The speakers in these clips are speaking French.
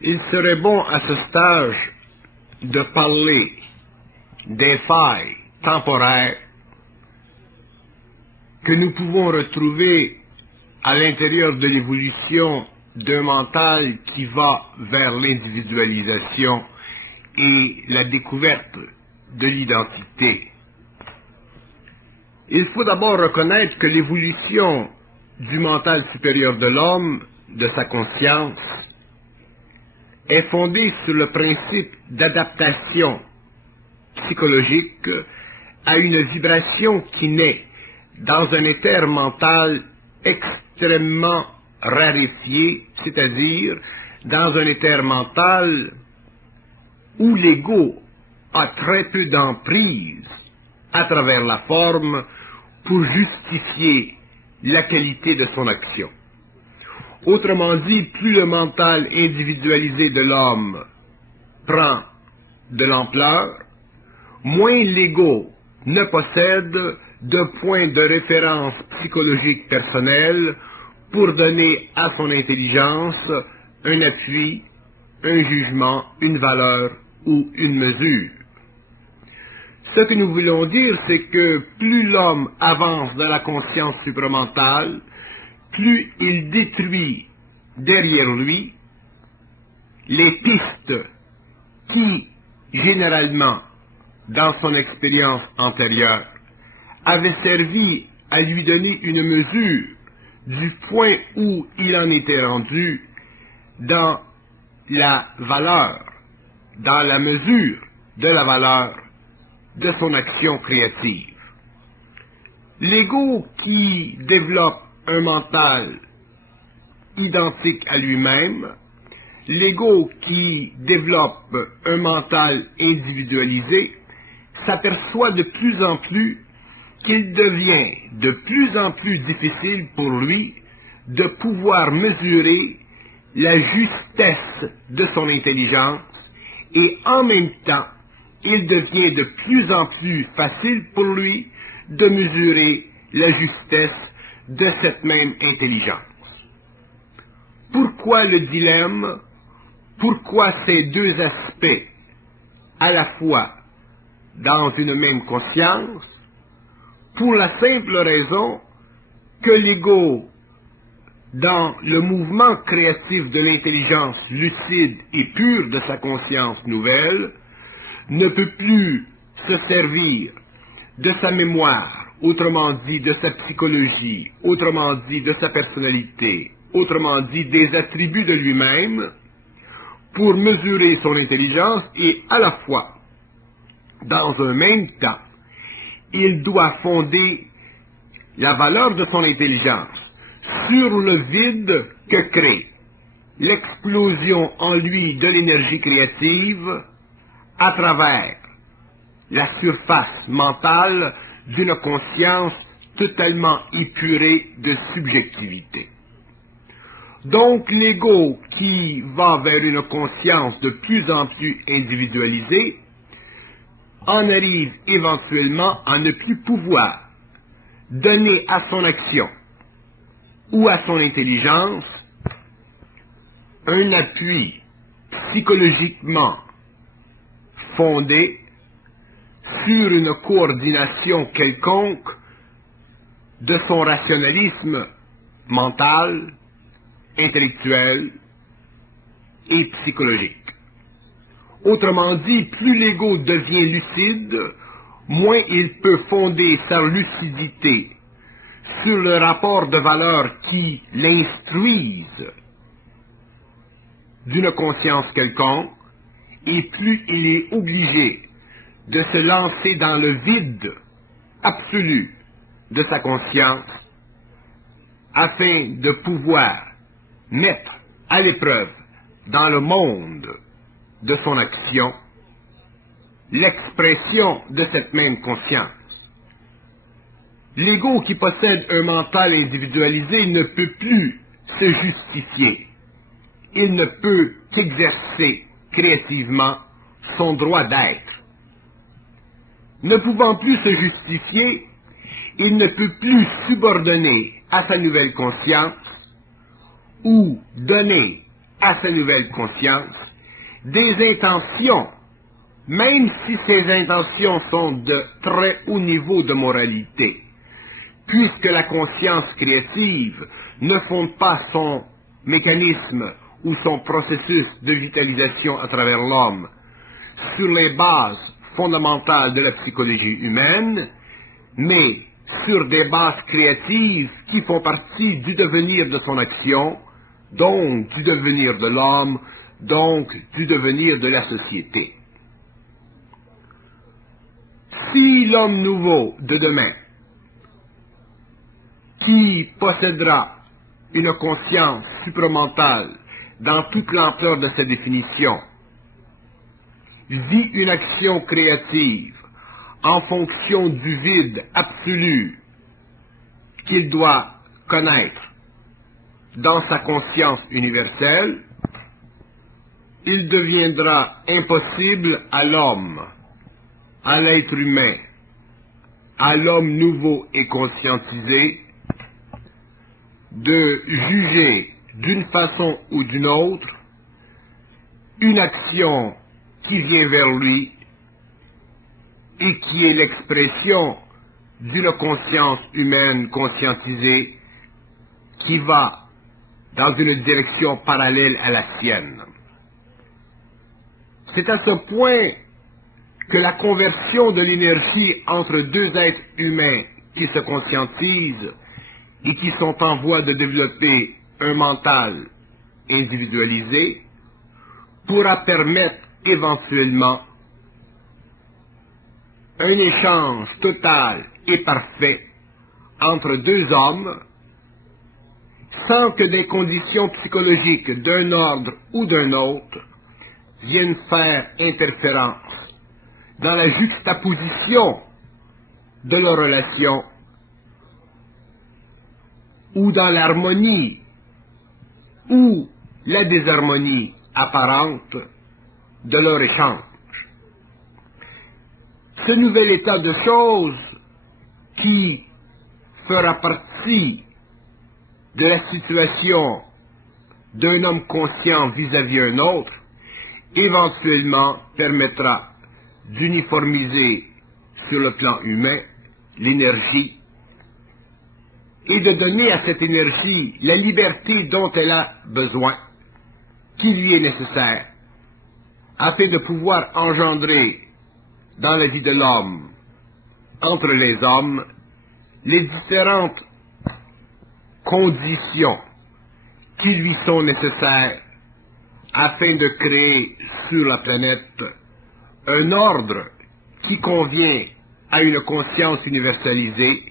Il serait bon à ce stage de parler des failles temporaires que nous pouvons retrouver à l'intérieur de l'évolution d'un mental qui va vers l'individualisation et la découverte de l'identité. Il faut d'abord reconnaître que l'évolution du mental supérieur de l'homme, de sa conscience, est fondée sur le principe d'adaptation psychologique à une vibration qui naît dans un éther mental extrêmement raréfié, c'est-à-dire dans un éther mental où l'ego a très peu d'emprise à travers la forme pour justifier la qualité de son action. Autrement dit, plus le mental individualisé de l'homme prend de l'ampleur, moins l'ego ne possède de point de référence psychologique personnel pour donner à son intelligence un appui, un jugement, une valeur ou une mesure. Ce que nous voulons dire, c'est que plus l'homme avance dans la conscience supramentale, plus il détruit derrière lui les pistes qui, généralement, dans son expérience antérieure, avaient servi à lui donner une mesure du point où il en était rendu dans la valeur, dans la mesure de la valeur de son action créative. L'ego qui développe un mental identique à lui-même, l'ego qui développe un mental individualisé, s'aperçoit de plus en plus qu'il devient de plus en plus difficile pour lui de pouvoir mesurer la justesse de son intelligence et en même temps, il devient de plus en plus facile pour lui de mesurer la justesse de cette même intelligence. Pourquoi le dilemme? Pourquoi ces deux aspects à la fois dans une même conscience? Pour la simple raison que l'ego, dans le mouvement créatif de l'intelligence lucide et pure de sa conscience nouvelle, ne peut plus se servir de sa mémoire, autrement dit de sa psychologie, autrement dit de sa personnalité, autrement dit des attributs de lui-même, pour mesurer son intelligence et à la fois, dans un même temps, il doit fonder la valeur de son intelligence sur le vide que crée l'explosion en lui de l'énergie créative à travers la surface mentale d'une conscience totalement épurée de subjectivité. Donc l'ego qui va vers une conscience de plus en plus individualisée en arrive éventuellement à ne plus pouvoir donner à son action ou à son intelligence un appui psychologiquement fondé sur une coordination quelconque de son rationalisme mental, intellectuel et psychologique. Autrement dit, plus l'ego devient lucide, moins il peut fonder sa lucidité sur le rapport de valeur qui l'instruise d'une conscience quelconque, et plus il est obligé de se lancer dans le vide absolu de sa conscience afin de pouvoir mettre à l'épreuve dans le monde de son action l'expression de cette même conscience. L'ego qui possède un mental individualisé ne peut plus se justifier. Il ne peut qu'exercer créativement son droit d'être. Ne pouvant plus se justifier, il ne peut plus subordonner à sa nouvelle conscience ou donner à sa nouvelle conscience des intentions, même si ces intentions sont de très haut niveau de moralité, puisque la conscience créative ne fonde pas son mécanisme ou son processus de vitalisation à travers l'homme sur les bases fondamentales de la psychologie humaine, mais sur des bases créatives qui font partie du devenir de son action, donc du devenir de l'homme, donc du devenir de la société. Si l'homme nouveau de demain, qui possédera une conscience supramentale dans toute l'ampleur de sa définition, vit une action créative en fonction du vide absolu qu'il doit connaître dans sa conscience universelle, il deviendra impossible à l'homme, à l'être humain, à l'homme nouveau et conscientisé, de juger d'une façon ou d'une autre une action qui vient vers lui et qui est l'expression d'une conscience humaine conscientisée qui va dans une direction parallèle à la sienne. C'est à ce point que la conversion de l'énergie entre deux êtres humains qui se conscientisent et qui sont en voie de développer un mental individualisé pourra permettre éventuellement un échange total et parfait entre deux hommes sans que des conditions psychologiques d'un ordre ou d'un autre viennent faire interférence dans la juxtaposition de leurs relations ou dans l'harmonie ou la désharmonie apparente de leur échange. Ce nouvel état de choses qui fera partie de la situation d'un homme conscient vis-à-vis un autre, éventuellement permettra d'uniformiser sur le plan humain l'énergie et de donner à cette énergie la liberté dont elle a besoin, qui lui est nécessaire, afin de pouvoir engendrer dans la vie de l'homme, entre les hommes, les différentes conditions qui lui sont nécessaires afin de créer sur la planète un ordre qui convient à une conscience universalisée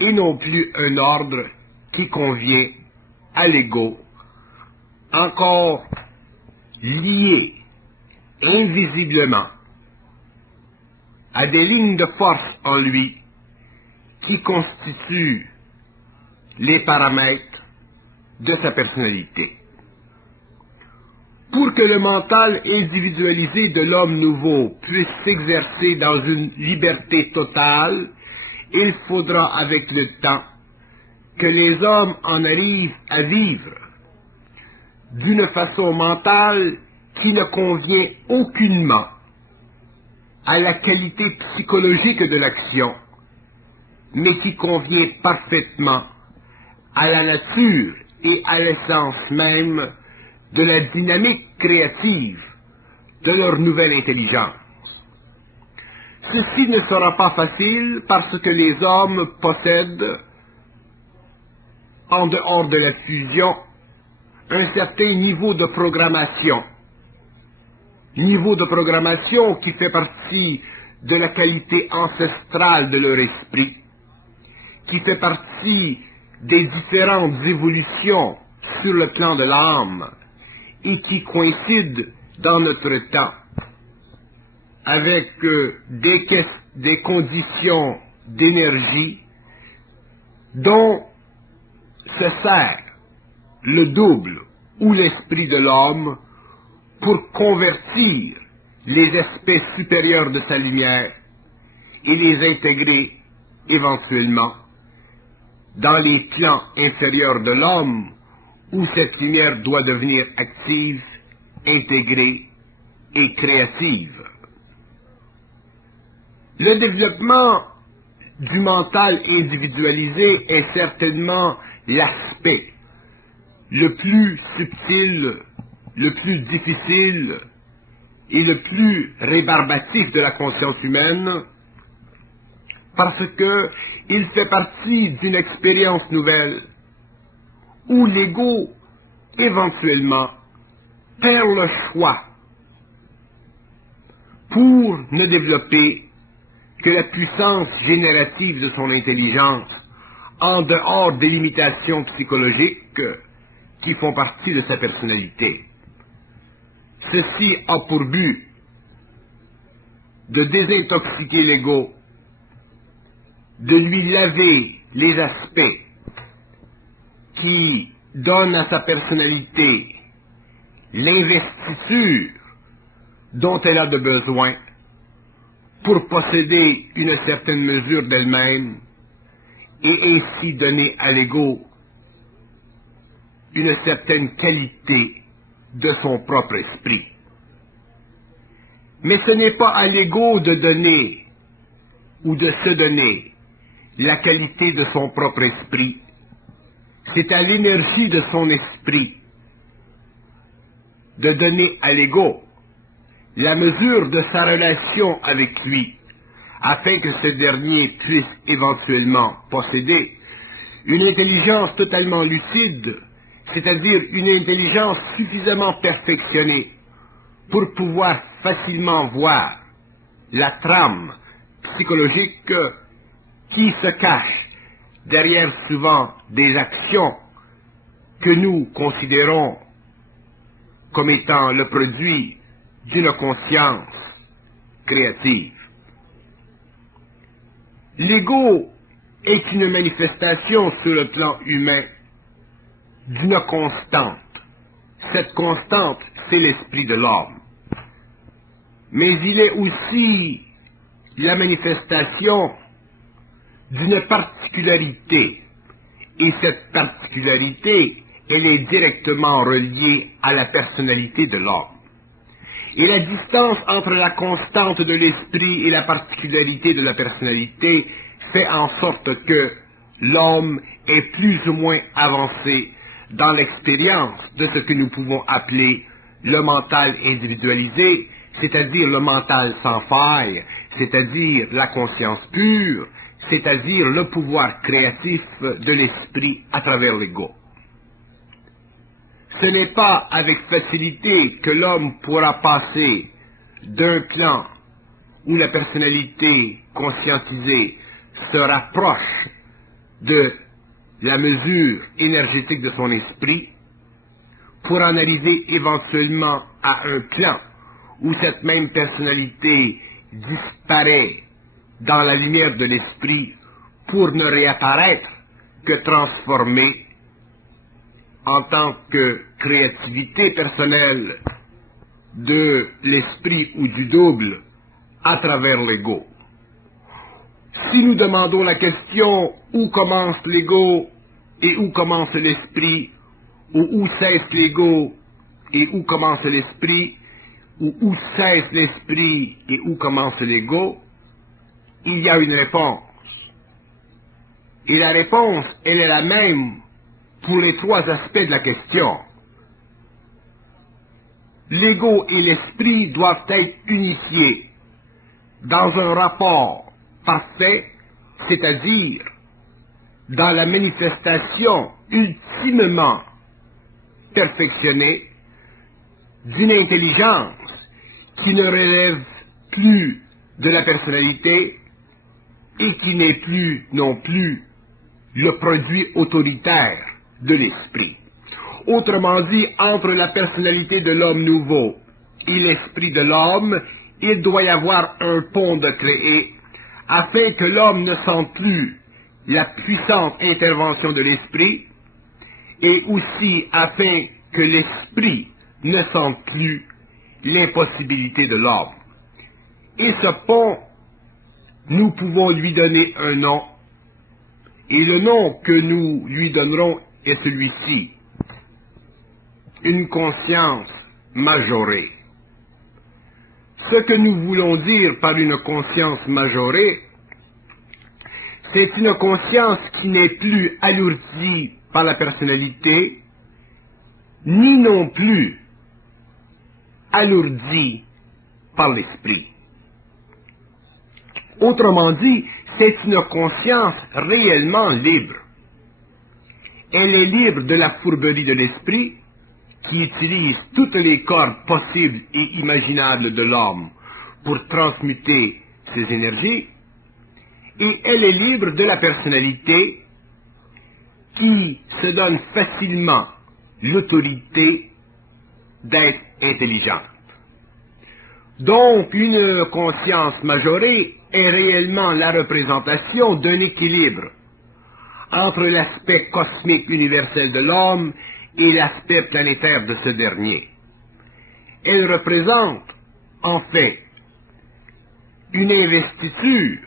et non plus un ordre qui convient à l'ego, encore lié invisiblement à des lignes de force en lui qui constituent les paramètres de sa personnalité. Pour que le mental individualisé de l'homme nouveau puisse s'exercer dans une liberté totale, il faudra avec le temps que les hommes en arrivent à vivre d'une façon mentale qui ne convient aucunement à la qualité psychologique de l'action, mais qui convient parfaitement à la nature et à l'essence même de la dynamique créative de leur nouvelle intelligence. Ceci ne sera pas facile parce que les hommes possèdent, en dehors de la fusion, un certain niveau de programmation qui fait partie de la qualité ancestrale de leur esprit, qui fait partie des différentes évolutions sur le plan de l'âme et qui coïncide dans notre temps avec des conditions d'énergie dont se sert le double ou l'esprit de l'homme pour convertir les aspects supérieurs de sa lumière et les intégrer éventuellement dans les plans inférieurs de l'homme où cette lumière doit devenir active, intégrée et créative. Le développement du mental individualisé est certainement l'aspect le plus subtil, le plus difficile et le plus rébarbatif de la conscience humaine, parce que il fait partie d'une expérience nouvelle où l'ego, éventuellement, perd le choix pour ne développer que la puissance générative de son intelligence en dehors des limitations psychologiques qui font partie de sa personnalité. Ceci a pour but de désintoxiquer l'ego, de lui laver les aspects qui donnent à sa personnalité l'investiture dont elle a de besoin pour posséder une certaine mesure d'elle-même et ainsi donner à l'ego une certaine qualité de son propre esprit. Mais ce n'est pas à l'ego de donner ou de se donner la qualité de son propre esprit, c'est à l'énergie de son esprit de donner à l'ego la mesure de sa relation avec lui, afin que ce dernier puisse éventuellement posséder une intelligence totalement lucide, c'est-à-dire une intelligence suffisamment perfectionnée pour pouvoir facilement voir la trame psychologique qui se cache derrière souvent des actions que nous considérons comme étant le produit d'une conscience créative. L'ego est une manifestation sur le plan humain d'une constante. Cette constante, c'est l'esprit de l'homme. Mais il est aussi la manifestation d'une particularité. Et cette particularité, elle est directement reliée à la personnalité de l'homme. Et la distance entre la constante de l'esprit et la particularité de la personnalité fait en sorte que l'homme est plus ou moins avancé dans l'expérience de ce que nous pouvons appeler le mental individualisé, c'est-à-dire le mental sans faille, c'est-à-dire la conscience pure, c'est-à-dire le pouvoir créatif de l'esprit à travers l'ego. Ce n'est pas avec facilité que l'homme pourra passer d'un plan où la personnalité conscientisée se rapproche de la mesure énergétique de son esprit, pour en arriver éventuellement à un plan où cette même personnalité disparaît dans la lumière de l'esprit pour ne réapparaître que transformée en tant que créativité personnelle de l'esprit ou du double à travers l'ego. Si nous demandons la question où commence l'ego et où commence l'esprit, ou où cesse l'ego et où commence l'esprit, ou où cesse l'esprit et où commence l'ego, il y a une réponse. Et la réponse, elle est la même pour les trois aspects de la question. L'ego et l'esprit doivent être unifiés dans un rapport parfait, c'est-à-dire dans la manifestation ultimement perfectionnée d'une intelligence qui ne relève plus de la personnalité et qui n'est plus non plus le produit autoritaire de l'esprit. Autrement dit, entre la personnalité de l'homme nouveau et l'esprit de l'homme, il doit y avoir un pont de créer afin que l'homme ne sente plus la puissante intervention de l'esprit et aussi afin que l'esprit ne sente plus l'impossibilité de l'homme. Et ce pont, nous pouvons lui donner un nom, et le nom que nous lui donnerons est celui-ci. une conscience majorée. Ce que nous voulons dire par une conscience majorée, c'est une conscience qui n'est plus alourdie par la personnalité, ni non plus alourdie par l'esprit. Autrement dit, c'est une conscience réellement libre. Elle est libre de la fourberie de l'esprit, qui utilise toutes les cordes possibles et imaginables de l'homme pour transmuter ses énergies, et elle est libre de la personnalité, qui se donne facilement l'autorité d'être intelligente. Donc, une conscience majorée est réellement la représentation d'un équilibre entre l'aspect cosmique universel de l'homme et l'aspect planétaire de ce dernier. Elle représente, en fait, une investiture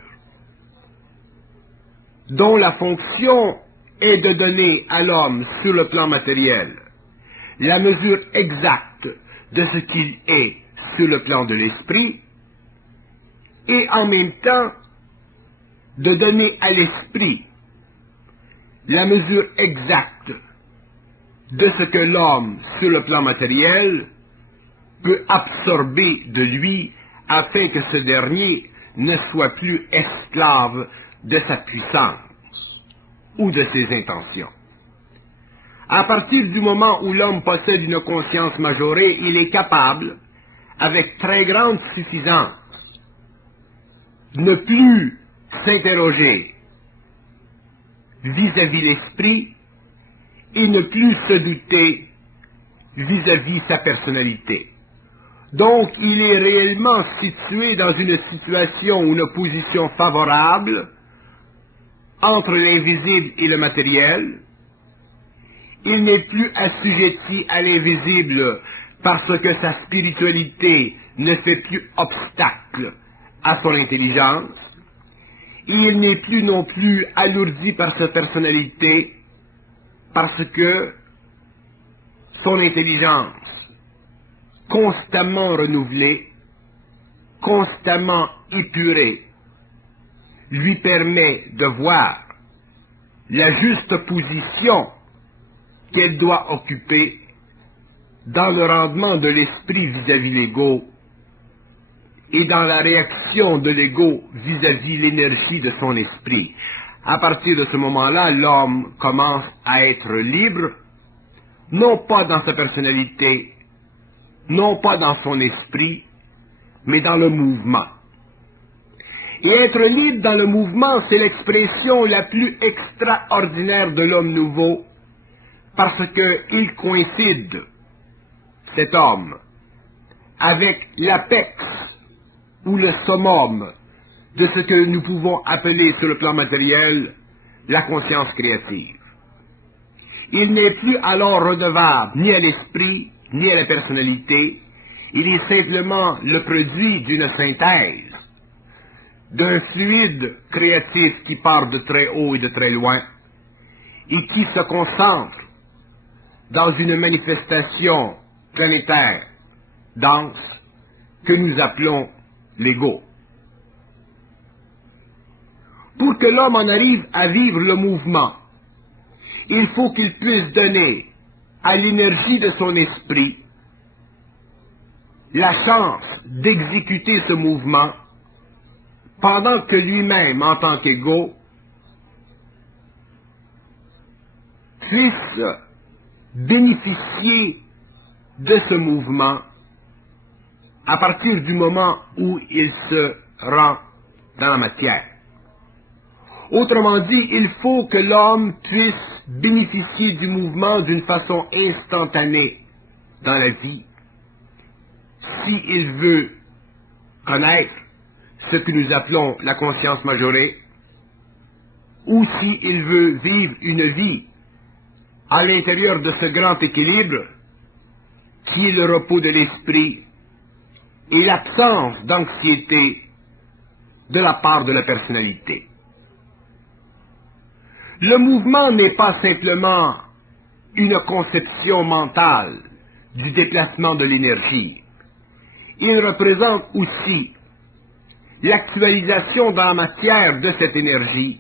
dont la fonction est de donner à l'homme sur le plan matériel la mesure exacte de ce qu'il est sur le plan de l'esprit, et en même temps de donner à l'esprit la mesure exacte de ce que l'homme, sur le plan matériel, peut absorber de lui afin que ce dernier ne soit plus esclave de sa puissance ou de ses intentions. À partir du moment où l'homme possède une conscience majorée, il est capable, avec très grande suffisance, de ne plus s'interroger vis-à-vis l'esprit et ne plus se douter vis-à-vis sa personnalité. Donc, il est réellement situé dans une situation ou une position favorable entre l'invisible et le matériel. Il n'est plus assujetti à l'invisible parce que sa spiritualité ne fait plus obstacle à son intelligence. Il n'est plus non plus alourdi par sa personnalité parce que son intelligence, constamment renouvelée, constamment épurée, lui permet de voir la juste position qu'elle doit occuper dans le rendement de l'esprit vis-à-vis l'ego et dans la réaction de l'ego vis-à-vis l'énergie de son esprit. À partir de ce moment-là, l'homme commence à être libre, non pas dans sa personnalité, non pas dans son esprit, mais dans le mouvement. Et être libre dans le mouvement, c'est l'expression la plus extraordinaire de l'homme nouveau, parce qu'il coïncide, cet homme, avec l'apex ou le summum de ce que nous pouvons appeler sur le plan matériel la conscience créative. Il n'est plus alors redevable ni à l'esprit, ni à la personnalité, il est simplement le produit d'une synthèse, d'un fluide créatif qui part de très haut et de très loin, et qui se concentre dans une manifestation planétaire dense que nous appelons l'ego. Pour que l'homme en arrive à vivre le mouvement, il faut qu'il puisse donner à l'énergie de son esprit la chance d'exécuter ce mouvement pendant que lui-même, en tant qu'ego, puisse bénéficier de ce mouvement à partir du moment où il se rend dans la matière. Autrement dit, il faut que l'homme puisse bénéficier du mouvement d'une façon instantanée dans la vie, s'il veut connaître ce que nous appelons la conscience majorée, ou s'il veut vivre une vie à l'intérieur de ce grand équilibre qui est le repos de l'esprit et l'absence d'anxiété de la part de la personnalité. Le mouvement n'est pas simplement une conception mentale du déplacement de l'énergie. Il représente aussi l'actualisation dans la matière de cette énergie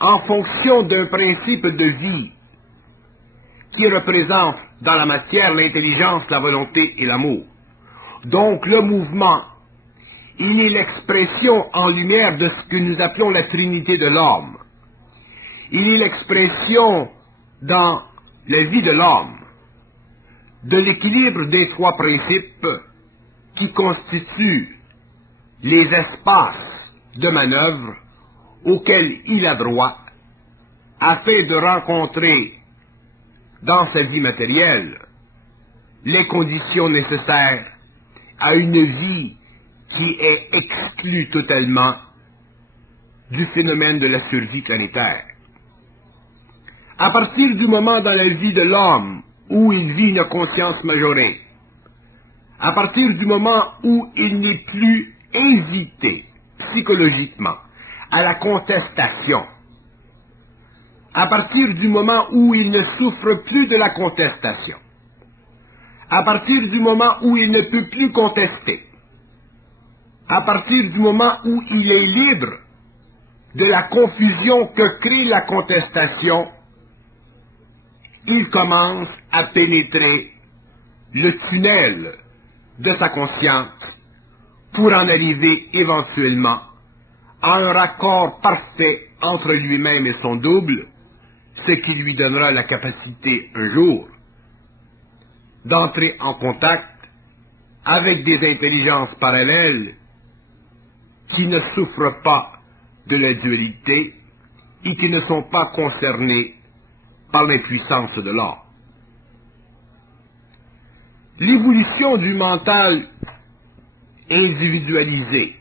en fonction d'un principe de vie qui représente dans la matière l'intelligence, la volonté et l'amour. Donc le mouvement, il est l'expression en lumière de ce que nous appelons la Trinité de l'homme. Il est l'expression dans la vie de l'homme de l'équilibre des trois principes qui constituent les espaces de manœuvre auxquels il a droit afin de rencontrer dans sa vie matérielle les conditions nécessaires à une vie qui est exclue totalement du phénomène de la survie planétaire. À partir du moment dans la vie de l'homme où il vit une conscience majorée, à partir du moment où il n'est plus invité psychologiquement à la contestation, à partir du moment où il ne souffre plus de la contestation, à partir du moment où il ne peut plus contester, à partir du moment où il est libre de la confusion que crée la contestation, il commence à pénétrer le tunnel de sa conscience pour en arriver éventuellement à un raccord parfait entre lui-même et son double, ce qui lui donnera la capacité un jour d'entrer en contact avec des intelligences parallèles qui ne souffrent pas de la dualité et qui ne sont pas concernées par l'impuissance de l'or. L'évolution du mental individualisé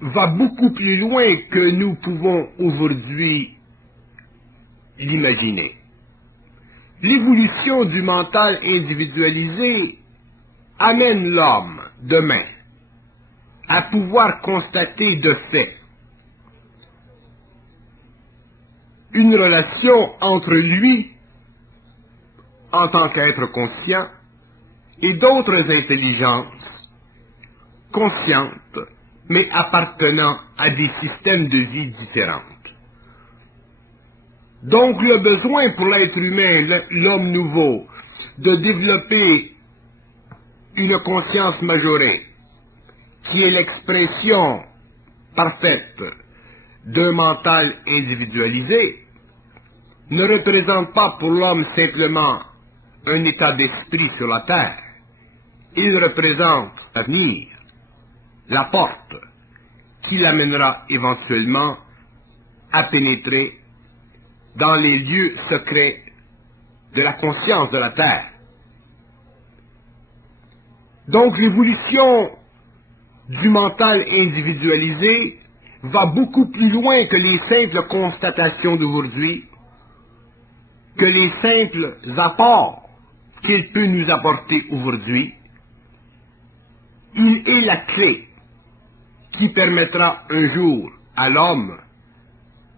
va beaucoup plus loin que nous pouvons aujourd'hui l'imaginer. L'évolution du mental individualisé amène l'homme, demain, à pouvoir constater de fait une relation entre lui, en tant qu'être conscient, et d'autres intelligences conscientes, mais appartenant à des systèmes de vie différentes. Donc le besoin pour l'être humain, l'homme nouveau, de développer une conscience majorée, qui est l'expression parfaite d'un mental individualisé, ne représente pas pour l'homme simplement un état d'esprit sur la terre. Il représente l'avenir, la porte, qui l'amènera éventuellement à pénétrer dans les lieux secrets de la conscience de la terre. Donc l'évolution du mental individualisé va beaucoup plus loin que les simples constatations d'aujourd'hui, que les simples apports qu'il peut nous apporter aujourd'hui. Il est la clé qui permettra un jour à l'homme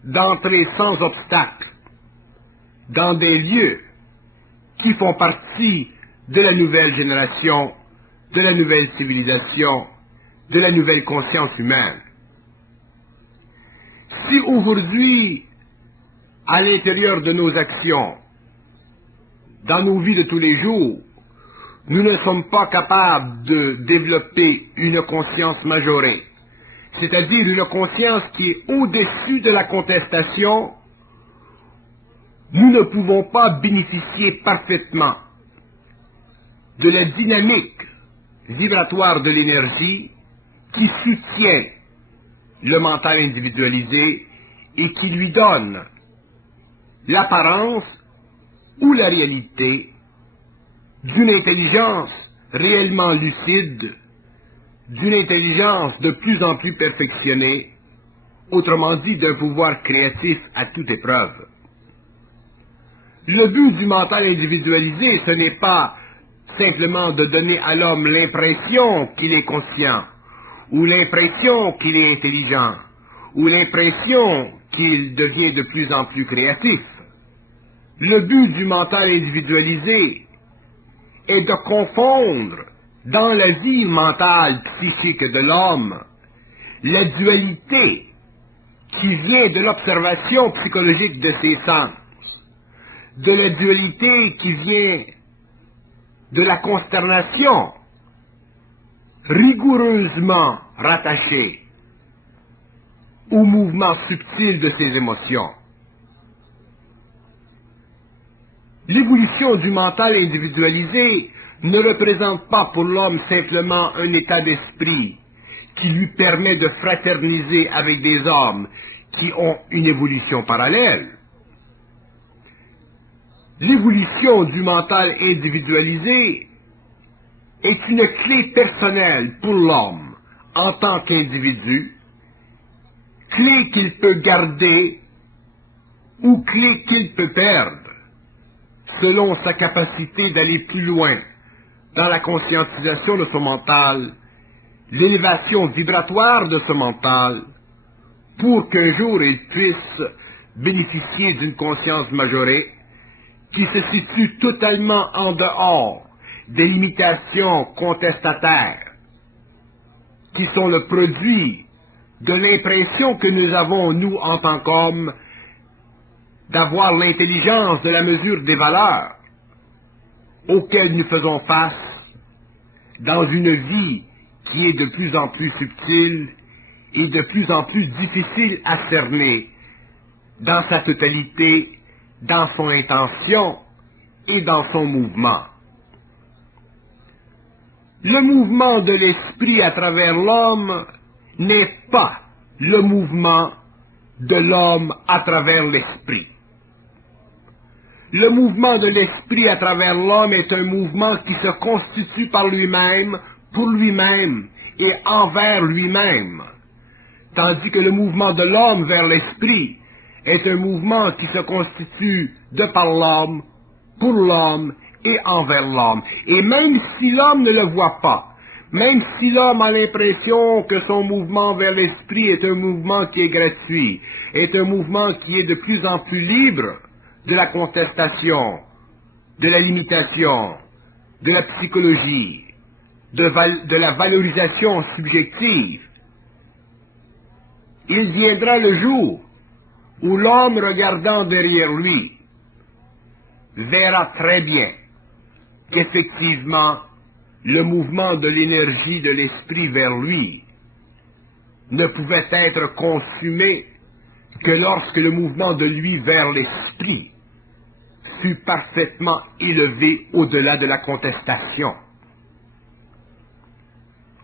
d'entrer sans obstacle dans des lieux qui font partie de la nouvelle génération, de la nouvelle civilisation, de la nouvelle conscience humaine. Si aujourd'hui, à l'intérieur de nos actions, dans nos vies de tous les jours, nous ne sommes pas capables de développer une conscience majorée, c'est-à-dire une conscience qui est au-dessus de la contestation, nous ne pouvons pas bénéficier parfaitement de la dynamique vibratoire de l'énergie qui soutient le mental individualisé et qui lui donne l'apparence ou la réalité d'une intelligence réellement lucide, d'une intelligence de plus en plus perfectionnée, autrement dit d'un pouvoir créatif à toute épreuve. Le but du mental individualisé, ce n'est pas simplement de donner à l'homme l'impression qu'il est conscient, ou l'impression qu'il est intelligent, ou l'impression qu'il devient de plus en plus créatif. Le but du mental individualisé est de confondre dans la vie mentale psychique de l'homme la dualité qui vient de l'observation psychologique de ses sens, de la dualité qui vient de la consternation rigoureusement rattachée au mouvement subtil de ses émotions. L'évolution du mental individualisé ne représente pas pour l'homme simplement un état d'esprit qui lui permet de fraterniser avec des hommes qui ont une évolution parallèle. L'évolution du mental individualisé est une clé personnelle pour l'homme en tant qu'individu, clé qu'il peut garder ou clé qu'il peut perdre, selon sa capacité d'aller plus loin dans la conscientisation de son mental, l'élévation vibratoire de ce mental, pour qu'un jour il puisse bénéficier d'une conscience majorée qui se situe totalement en dehors des limitations contestataires, qui sont le produit de l'impression que nous avons, nous, en tant qu'hommes, d'avoir l'intelligence de la mesure des valeurs auxquelles nous faisons face dans une vie qui est de plus en plus subtile et de plus en plus difficile à cerner dans sa totalité, dans son intention et dans son mouvement. Le mouvement de l'esprit à travers l'homme n'est pas le mouvement de l'homme à travers l'esprit. Le mouvement de l'esprit à travers l'homme est un mouvement qui se constitue par lui-même, pour lui-même et envers lui-même, tandis que le mouvement de l'homme vers l'esprit est un mouvement qui se constitue de par l'homme, pour l'homme et envers l'homme. Et même si l'homme ne le voit pas, même si l'homme a l'impression que son mouvement vers l'esprit est un mouvement qui est gratuit, est un mouvement qui est de plus en plus libre de la contestation, de la limitation, de la psychologie, de la valorisation subjective, il viendra le jour où l'homme, regardant derrière lui, verra très bien qu'effectivement, le mouvement de l'énergie de l'esprit vers lui ne pouvait être consumé que lorsque le mouvement de lui vers l'esprit fut parfaitement élevé au-delà de la contestation.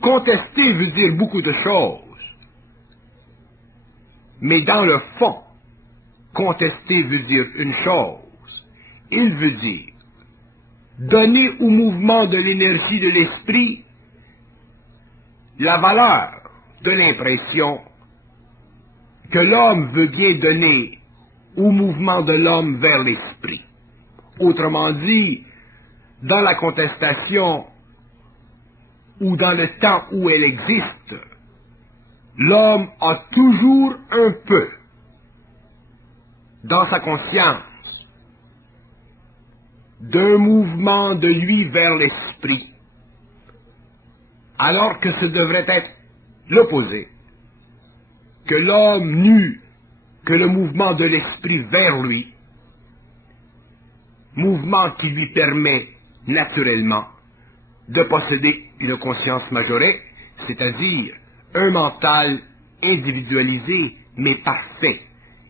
Contester veut dire beaucoup de choses, mais dans le fond, contester veut dire une chose. Il veut dire donner au mouvement de l'énergie de l'esprit la valeur de l'impression que l'homme veut bien donner au mouvement de l'homme vers l'esprit. Autrement dit, dans la contestation ou dans le temps où elle existe, l'homme a toujours un peu dans sa conscience d'un mouvement de lui vers l'esprit, alors que ce devrait être l'opposé, que l'homme n'eût que le mouvement de l'esprit vers lui, mouvement qui lui permet naturellement de posséder une conscience majorée, c'est-à-dire un mental individualisé mais parfait,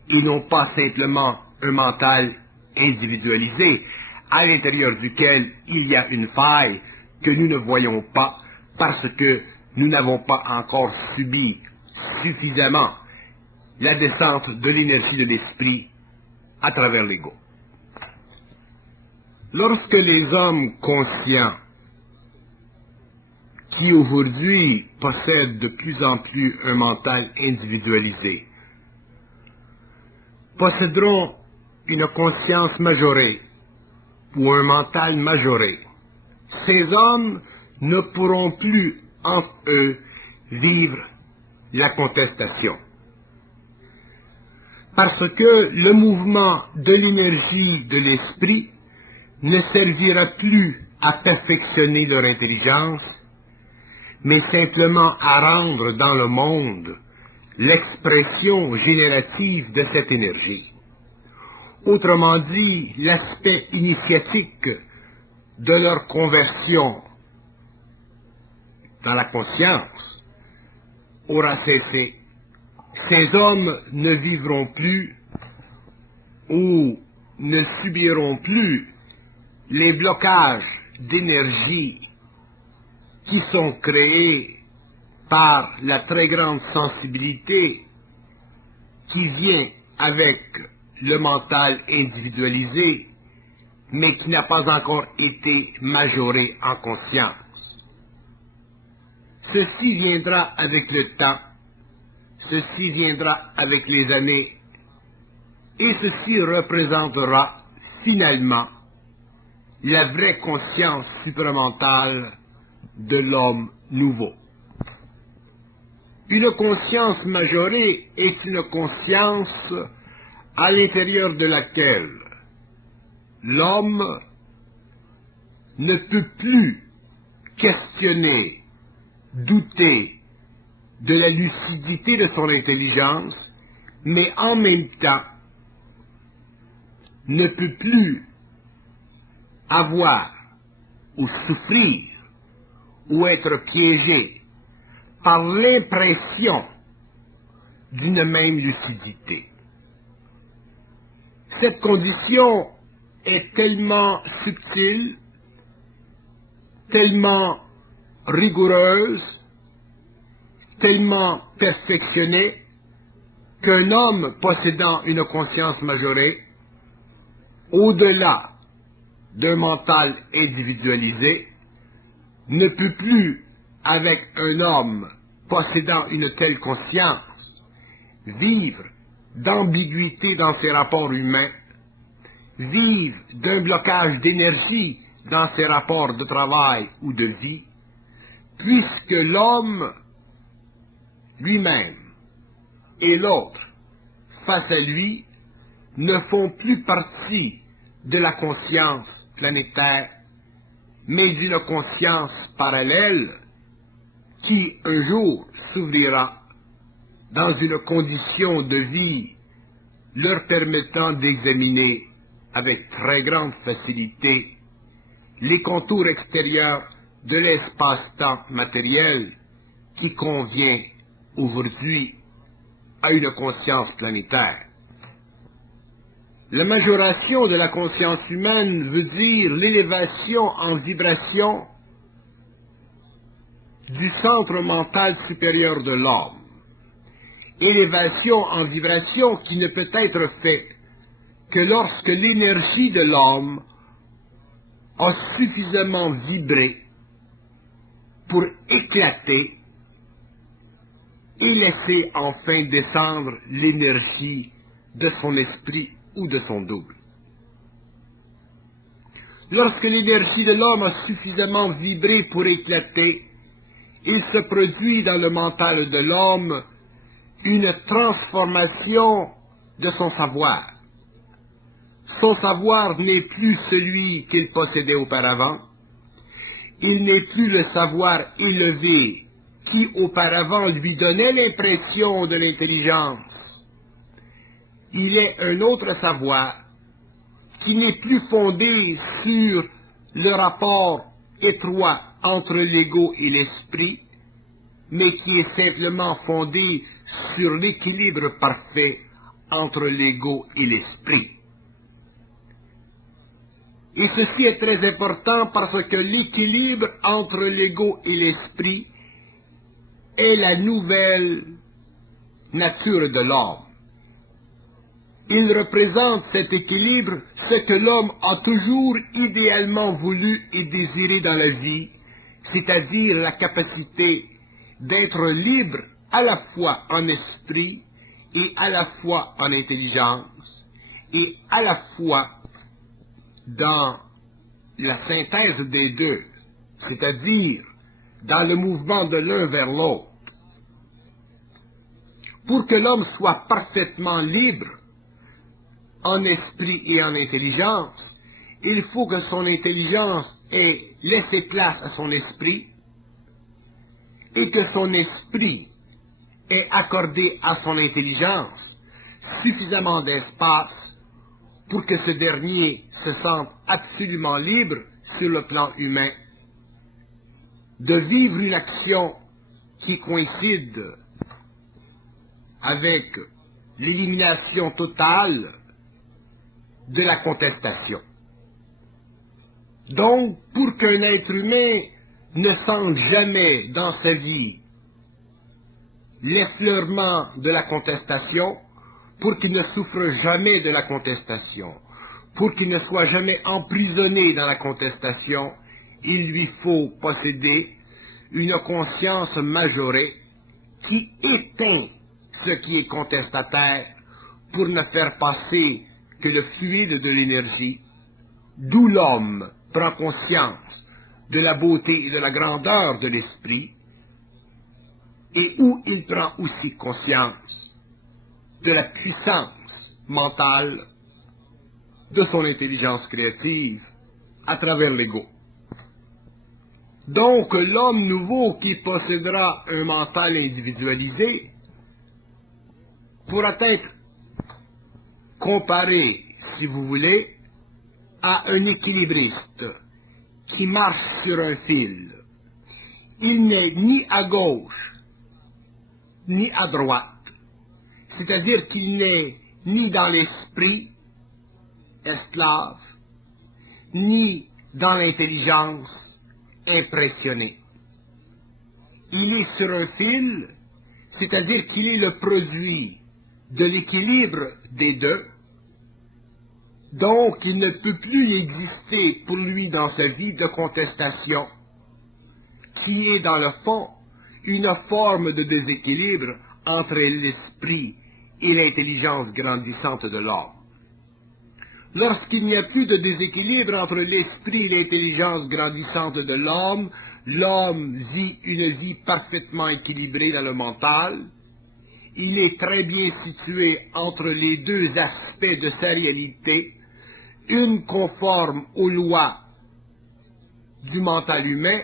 et non pas simplement un mental individualisé à l'intérieur duquel il y a une faille que nous ne voyons pas parce que nous n'avons pas encore subi suffisamment la descente de l'énergie de l'esprit à travers l'ego. Lorsque les hommes conscients qui aujourd'hui possèdent de plus en plus un mental individualisé posséderont une conscience majorée ou un mental majoré, ces hommes ne pourront plus entre eux vivre la contestation. Parce que le mouvement de l'énergie de l'esprit ne servira plus à perfectionner leur intelligence, mais simplement à rendre dans le monde l'expression générative de cette énergie. Autrement dit, l'aspect initiatique de leur conversion dans la conscience aura cessé. Ces hommes ne vivront plus ou ne subiront plus les blocages d'énergie qui sont créés par la très grande sensibilité qui vient avec le mental individualisé, mais qui n'a pas encore été majoré en conscience. Ceci viendra avec le temps, ceci viendra avec les années, et ceci représentera finalement la vraie conscience supramentale de l'homme nouveau. Une conscience majorée est une conscience à l'intérieur de laquelle l'homme ne peut plus questionner, douter de la lucidité de son intelligence, mais en même temps ne peut plus avoir ou souffrir ou être piégé par l'impression d'une même lucidité. Cette condition est tellement subtile, tellement rigoureuse, tellement perfectionnée, qu'un homme possédant une conscience majorée, au-delà d'un mental individualisé, ne peut plus, avec un homme possédant une telle conscience, vivre d'ambiguïté dans ses rapports humains, vivre d'un blocage d'énergie dans ses rapports de travail ou de vie, puisque l'homme lui-même et l'autre, face à lui, ne font plus partie de la conscience planétaire, mais d'une conscience parallèle qui, un jour, s'ouvrira dans une condition de vie leur permettant d'examiner avec très grande facilité les contours extérieurs de l'espace-temps matériel qui convient aujourd'hui à une conscience planétaire. La majoration de la conscience humaine veut dire l'élévation en vibration du centre mental supérieur de l'homme. Élévation en vibration qui ne peut être faite que lorsque l'énergie de l'homme a suffisamment vibré pour éclater et laisser enfin descendre l'énergie de son esprit ou de son double. Lorsque l'énergie de l'homme a suffisamment vibré pour éclater, il se produit dans le mental de l'homme une transformation de son savoir. Son savoir n'est plus celui qu'il possédait auparavant. Il n'est plus le savoir élevé qui auparavant lui donnait l'impression de l'intelligence. Il est un autre savoir qui n'est plus fondé sur le rapport étroit entre l'ego et l'esprit, mais qui est simplement fondé sur l'équilibre parfait entre l'ego et l'esprit. Et ceci est très important parce que l'équilibre entre l'ego et l'esprit est la nouvelle nature de l'homme. Il représente cet équilibre, ce que l'homme a toujours idéalement voulu et désiré dans la vie, c'est-à-dire la capacité d'être libre à la fois en esprit et à la fois en intelligence, et à la fois dans la synthèse des deux, c'est-à-dire dans le mouvement de l'un vers l'autre. Pour que l'homme soit parfaitement libre en esprit et en intelligence, il faut que son intelligence ait laisser place à son esprit et que son esprit ait accordé à son intelligence suffisamment d'espace pour que ce dernier se sente absolument libre sur le plan humain de vivre une action qui coïncide avec l'élimination totale de la contestation. Donc, pour qu'un être humain ne sente jamais dans sa vie l'effleurement de la contestation, pour qu'il ne souffre jamais de la contestation, pour qu'il ne soit jamais emprisonné dans la contestation, il lui faut posséder une conscience majorée qui éteint ce qui est contestataire pour ne faire passer que le fluide de l'énergie, d'où l'homme prend conscience de la beauté et de la grandeur de l'esprit, et où il prend aussi conscience de la puissance mentale de son intelligence créative à travers l'ego. Donc l'homme nouveau qui possédera un mental individualisé pourra être comparé, si vous voulez, à un équilibriste qui marche sur un fil. Il n'est ni à gauche ni à droite, c'est-à-dire qu'il n'est ni dans l'esprit esclave, ni dans l'intelligence impressionné. Il est sur un fil, c'est-à-dire qu'il est le produit de l'équilibre des deux, donc il ne peut plus exister pour lui dans sa vie de contestation, qui est dans le fond une forme de déséquilibre entre l'esprit et l'intelligence grandissante de l'homme. Lorsqu'il n'y a plus de déséquilibre entre l'esprit et l'intelligence grandissante de l'homme, l'homme vit une vie parfaitement équilibrée dans le mental. Il est très bien situé entre les deux aspects de sa réalité, une conforme aux lois du mental humain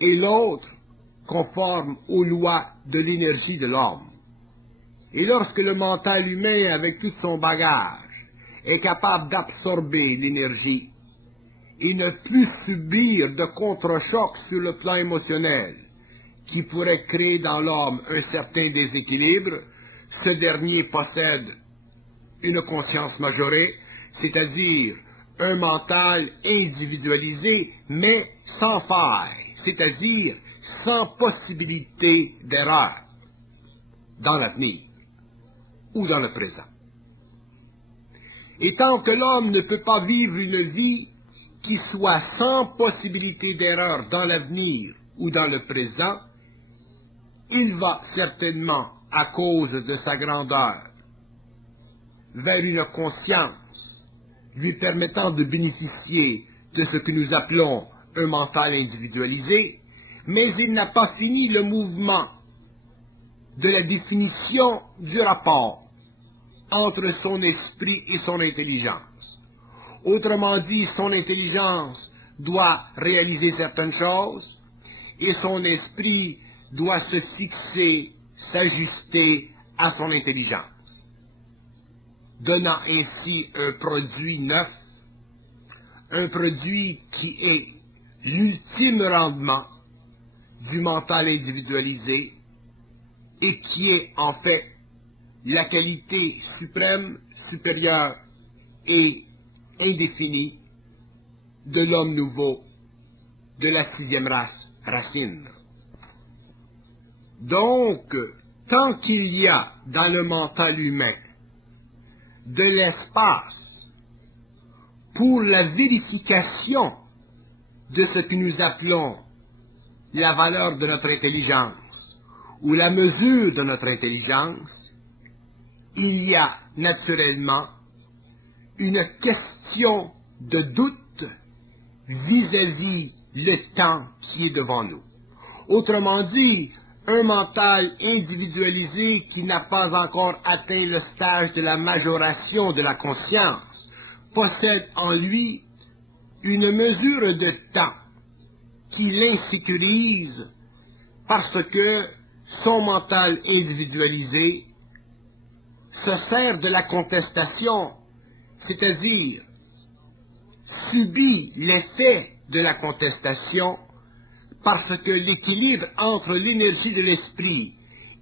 et l'autre conforme aux lois de l'énergie de l'homme. Et lorsque le mental humain, avec tout son bagage, est capable d'absorber l'énergie et ne plus subir de contre-choc sur le plan émotionnel qui pourrait créer dans l'homme un certain déséquilibre, ce dernier possède une conscience majorée, c'est-à-dire un mental individualisé, mais sans faille, c'est-à-dire sans possibilité d'erreur dans l'avenir ou dans le présent. Et tant que l'homme ne peut pas vivre une vie qui soit sans possibilité d'erreur dans l'avenir ou dans le présent, il va certainement, à cause de sa grandeur, vers une conscience lui permettant de bénéficier de ce que nous appelons un mental individualisé, mais il n'a pas fini le mouvement de la définition du rapport entre son esprit et son intelligence. Autrement dit, son intelligence doit réaliser certaines choses et son esprit doit se fixer, s'ajuster à son intelligence, donnant ainsi un produit neuf, un produit qui est l'ultime rendement du mental individualisé et qui est en fait la qualité suprême, supérieure et indéfinie de l'homme nouveau, de la sixième race, racine. Donc, tant qu'il y a dans le mental humain de l'espace pour la vérification de ce que nous appelons la valeur de notre intelligence ou la mesure de notre intelligence, il y a naturellement une question de doute vis-à-vis le temps qui est devant nous. Autrement dit, un mental individualisé qui n'a pas encore atteint le stage de la majoration de la conscience possède en lui une mesure de temps qui l'insécurise parce que son mental individualisé se sert de la contestation, c'est-à-dire subit l'effet de la contestation parce que l'équilibre entre l'énergie de l'esprit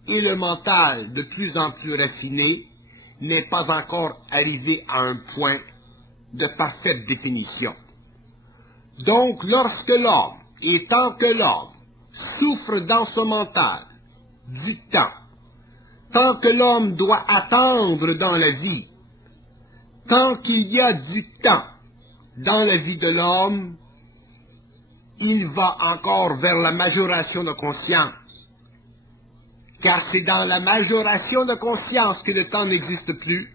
et le mental de plus en plus raffiné n'est pas encore arrivé à un point de parfaite définition. Donc, lorsque l'homme, et tant que l'homme, souffre dans son mental du temps, tant que l'homme doit attendre dans la vie, tant qu'il y a du temps dans la vie de l'homme, il va encore vers la majoration de conscience. Car c'est dans la majoration de conscience que le temps n'existe plus.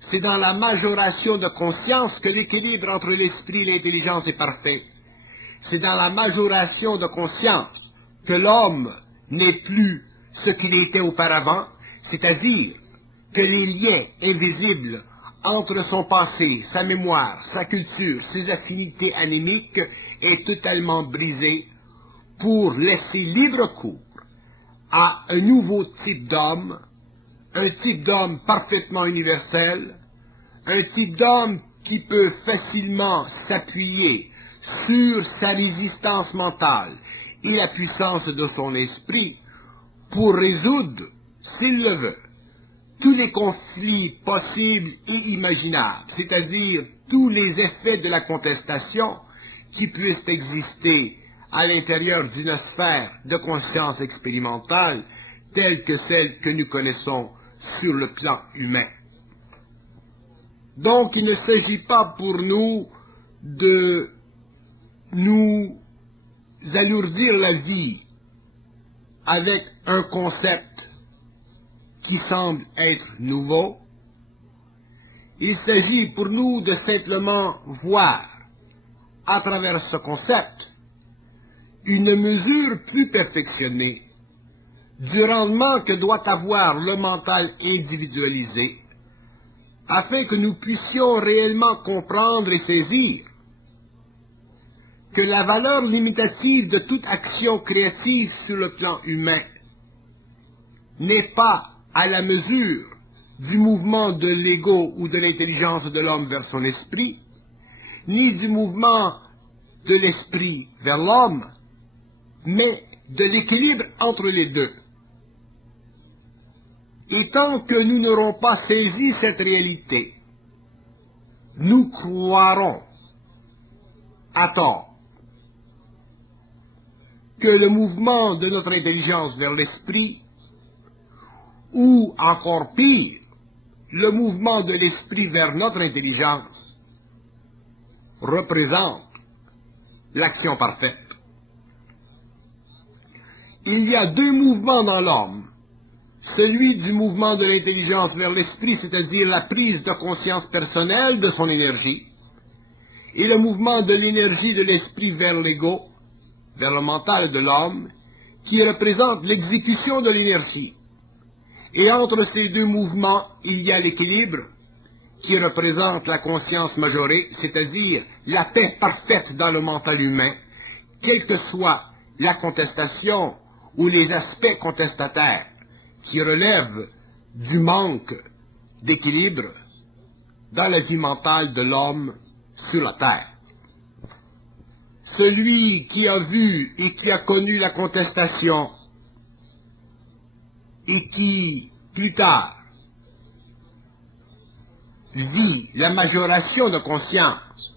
C'est dans la majoration de conscience que l'équilibre entre l'esprit et l'intelligence est parfait. C'est dans la majoration de conscience que l'homme n'est plus ce qu'il était auparavant, c'est-à-dire que les liens invisibles entre son passé, sa mémoire, sa culture, ses affinités anémiques est totalement brisé pour laisser libre cours à un nouveau type d'homme, un type d'homme parfaitement universel, un type d'homme qui peut facilement s'appuyer sur sa résistance mentale et la puissance de son esprit pour résoudre, s'il le veut, tous les conflits possibles et imaginables, c'est-à-dire tous les effets de la contestation qui puissent exister à l'intérieur d'une sphère de conscience expérimentale telle que celle que nous connaissons sur le plan humain. Donc il ne s'agit pas pour nous de nous alourdir la vie avec un concept qui semble être nouveau. Il s'agit pour nous de simplement voir à travers ce concept une mesure plus perfectionnée du rendement que doit avoir le mental individualisé afin que nous puissions réellement comprendre et saisir que la valeur limitative de toute action créative sur le plan humain n'est pas à la mesure du mouvement de l'ego ou de l'intelligence de l'homme vers son esprit, ni du mouvement de l'esprit vers l'homme, mais de l'équilibre entre les deux. Et tant que nous n'aurons pas saisi cette réalité, nous croirons, à tort, que le mouvement de notre intelligence vers l'esprit, ou encore pire, le mouvement de l'esprit vers notre intelligence, représente l'action parfaite. Il y a deux mouvements dans l'homme, celui du mouvement de l'intelligence vers l'esprit, c'est-à-dire la prise de conscience personnelle de son énergie, et le mouvement de l'énergie de l'esprit vers l'ego, vers le mental de l'homme, qui représente l'exécution de l'énergie. Et entre ces deux mouvements, il y a l'équilibre, qui représente la conscience majorée, c'est-à-dire la paix parfaite dans le mental humain, quelle que soit la contestation ou les aspects contestataires qui relèvent du manque d'équilibre dans la vie mentale de l'homme sur la terre. Celui qui a vu et qui a connu la contestation et qui, plus tard, vit la majoration de conscience,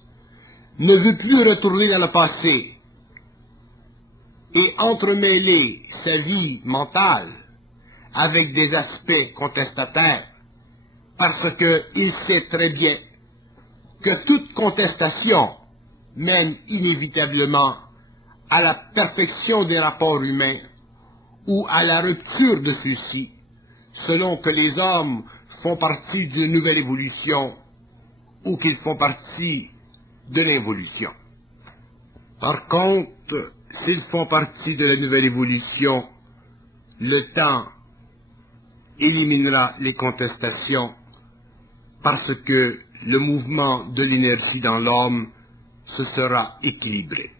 ne veut plus retourner dans le passé et entremêler sa vie mentale avec des aspects contestataires, parce qu'il sait très bien que toute contestation mène inévitablement à la perfection des rapports humains ou à la rupture de ceux-ci, selon que les hommes font partie d'une nouvelle évolution ou qu'ils font partie de l'involution. Par contre, s'ils font partie de la nouvelle évolution, le temps éliminera les contestations parce que le mouvement de l'énergie dans l'homme se sera équilibré.